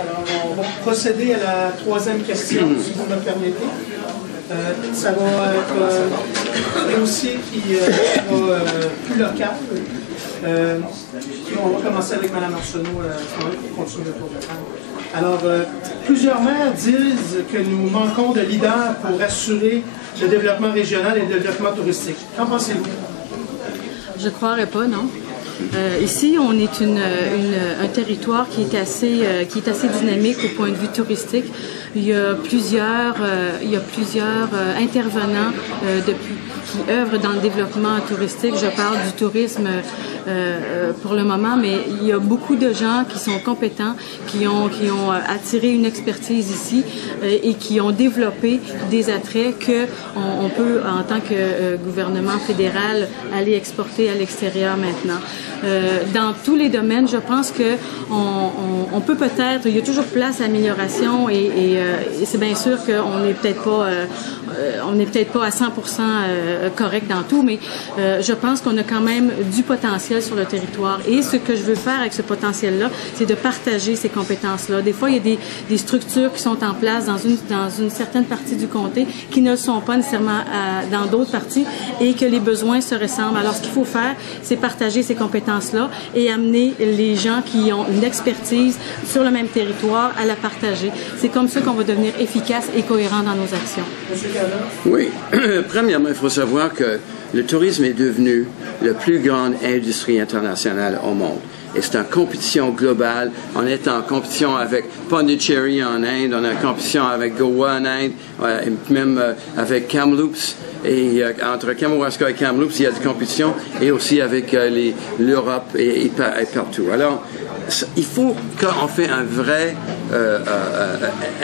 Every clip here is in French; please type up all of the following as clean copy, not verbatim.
Alors, on va procéder à la troisième question, si vous me permettez. Ça va être un dossier qui sera plus local. On va commencer avec Mme Arsenault pour continuer le tour de table. Alors, plusieurs maires disent que nous manquons de leaders pour assurer le développement régional et le développement touristique. Qu'en pensez-vous? Je ne croirais pas, non. Ici, on est un territoire qui est assez dynamique au point de vue touristique. Il y a plusieurs intervenants qui œuvrent dans le développement touristique. Je parle du tourisme pour le moment, mais il y a beaucoup de gens qui sont compétents, qui ont attiré une expertise ici et qui ont développé des attraits qu'on peut, en tant que gouvernement fédéral, aller exporter à l'extérieur maintenant. Dans tous les domaines, je pense que on peut peut-être, il y a toujours place à amélioration et c'est bien sûr qu'on n'est peut-être pas à 100% correct dans tout, mais je pense qu'on a quand même du potentiel sur le territoire. Et ce que je veux faire avec ce potentiel-là, c'est de partager ces compétences-là. Des fois, il y a des structures qui sont en place dans une certaine partie du comté qui ne le sont pas nécessairement dans d'autres parties et que les besoins se ressemblent. Alors, ce qu'il faut faire, c'est partager ces compétences-là et amener les gens qui ont une expertise sur le même territoire à la partager. C'est comme ça qu'on va devenir efficace et cohérent dans nos actions. Oui. Premièrement, il faut savoir que le tourisme est devenu la plus grande industrie internationale au monde. Et c'est en compétition globale. On est en compétition avec Pondicherry en Inde, on est en compétition avec Goa en Inde, et même avec Kamloops. Et entre Kamouraska et Kamloops, il y a des compétitions, et aussi avec l'Europe et partout. Alors, il faut qu'on fait un vrai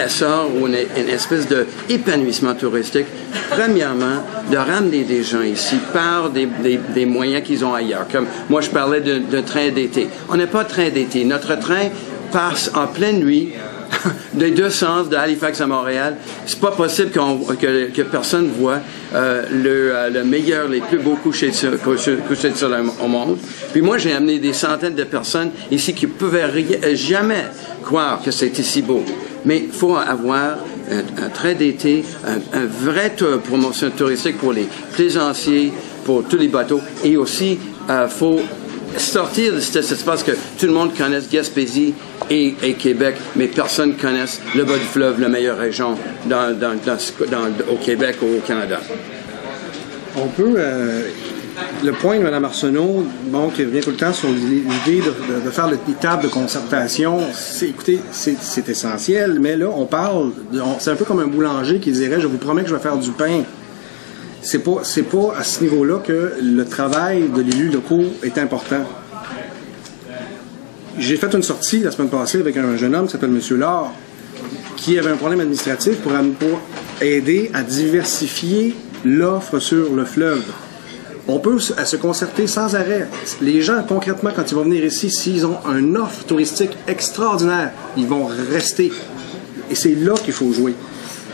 essor ou une espèce d'épanouissement touristique. Premièrement, de ramener des gens ici par des moyens qu'ils ont ailleurs. Comme moi, je parlais de train d'été. On n'a pas de train d'été. Notre train passe en pleine nuit des deux sens, de Halifax à Montréal. C'est pas possible que personne voit le meilleur, les plus beaux couchers de soleil au monde. Puis moi, j'ai amené des centaines de personnes ici qui ne pouvaient jamais croire que c'était si beau. Mais il faut avoir un train d'été, un vrai promotion touristique pour les plaisanciers, pour tous les bateaux. Et aussi, faut sortir de cet espace que tout le monde connaisse Gaspésie et Québec, mais personne ne connaisse le bas du fleuve, la meilleure région au Québec ou au Canada. On peut... le point de Mme Arsenault, qui revient tout le temps sur l'idée de faire des tables de concertation, écoutez, c'est essentiel, mais là, on parle... c'est un peu comme un boulanger qui dirait « Je vous promets que je vais faire du pain ». C'est pas à ce niveau-là que le travail de l'élu local est important. J'ai fait une sortie la semaine passée avec un jeune homme qui s'appelle M. Laure, qui avait un problème administratif pour aider à diversifier l'offre sur le fleuve. On peut se concerter sans arrêt. Les gens, concrètement, quand ils vont venir ici, s'ils ont une offre touristique extraordinaire, ils vont rester. Et c'est là qu'il faut jouer.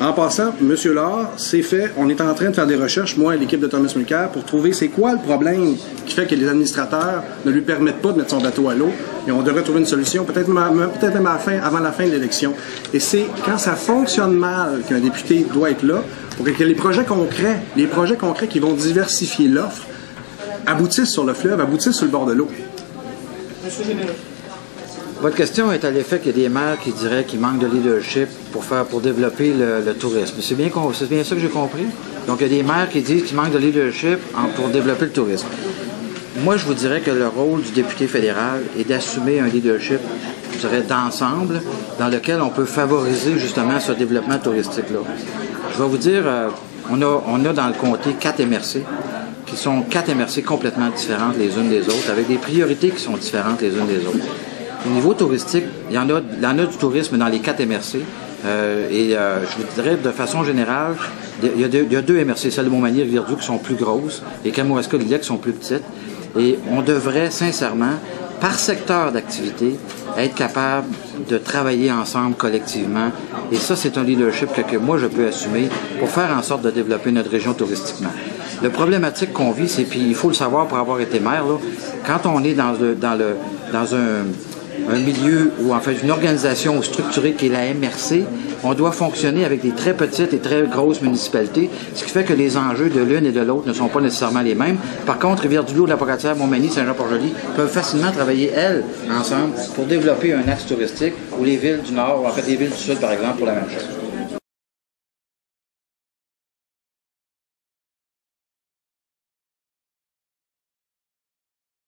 En passant, M. Laure, c'est fait. On est en train de faire des recherches, moi et l'équipe de Thomas Mulcair, pour trouver c'est quoi le problème qui fait que les administrateurs ne lui permettent pas de mettre son bateau à l'eau. Et on devrait trouver une solution, peut-être même avant la fin de l'élection. Et c'est quand ça fonctionne mal qu'un député doit être là, pour que les projets concrets qui vont diversifier l'offre, aboutissent sur le fleuve, aboutissent sur le bord de l'eau. Votre question est à l'effet qu'il y a des maires qui diraient qu'il manque de leadership pour développer le tourisme. C'est bien ça que j'ai compris? Donc, il y a des maires qui disent qu'il manque de leadership pour développer le tourisme. Moi, je vous dirais que le rôle du député fédéral est d'assumer un leadership, je dirais, d'ensemble, dans lequel on peut favoriser justement ce développement touristique-là. Je vais vous dire, on a dans le comté 4 MRC, qui sont 4 MRC complètement différentes les unes des autres, avec des priorités qui sont différentes les unes des autres. Au niveau touristique, il y en a du tourisme dans les 4 MRC. Je vous dirais, de façon générale, il y a 2 MRC, celle de Montmagny et Rivière-du qui sont plus grosses, et Kamouraska et Lillette qui sont plus petites. Et on devrait, sincèrement, par secteur d'activité, être capable de travailler ensemble collectivement. Et ça, c'est un leadership que moi, je peux assumer pour faire en sorte de développer notre région touristiquement. Le problématique qu'on vit, c'est, puis il faut le savoir pour avoir été maire, là, quand on est dans un milieu ou en fait une organisation structurée qui est la MRC, on doit fonctionner avec des très petites et très grosses municipalités, ce qui fait que les enjeux de l'une et de l'autre ne sont pas nécessairement les mêmes. Par contre, Rivière-du-Loup, la Pocatière, Montmagny, Saint-Jean-Port-Joli peuvent facilement travailler, elles, ensemble, pour développer un axe touristique ou les villes du Nord, ou en fait les villes du Sud, par exemple, pour la même chose.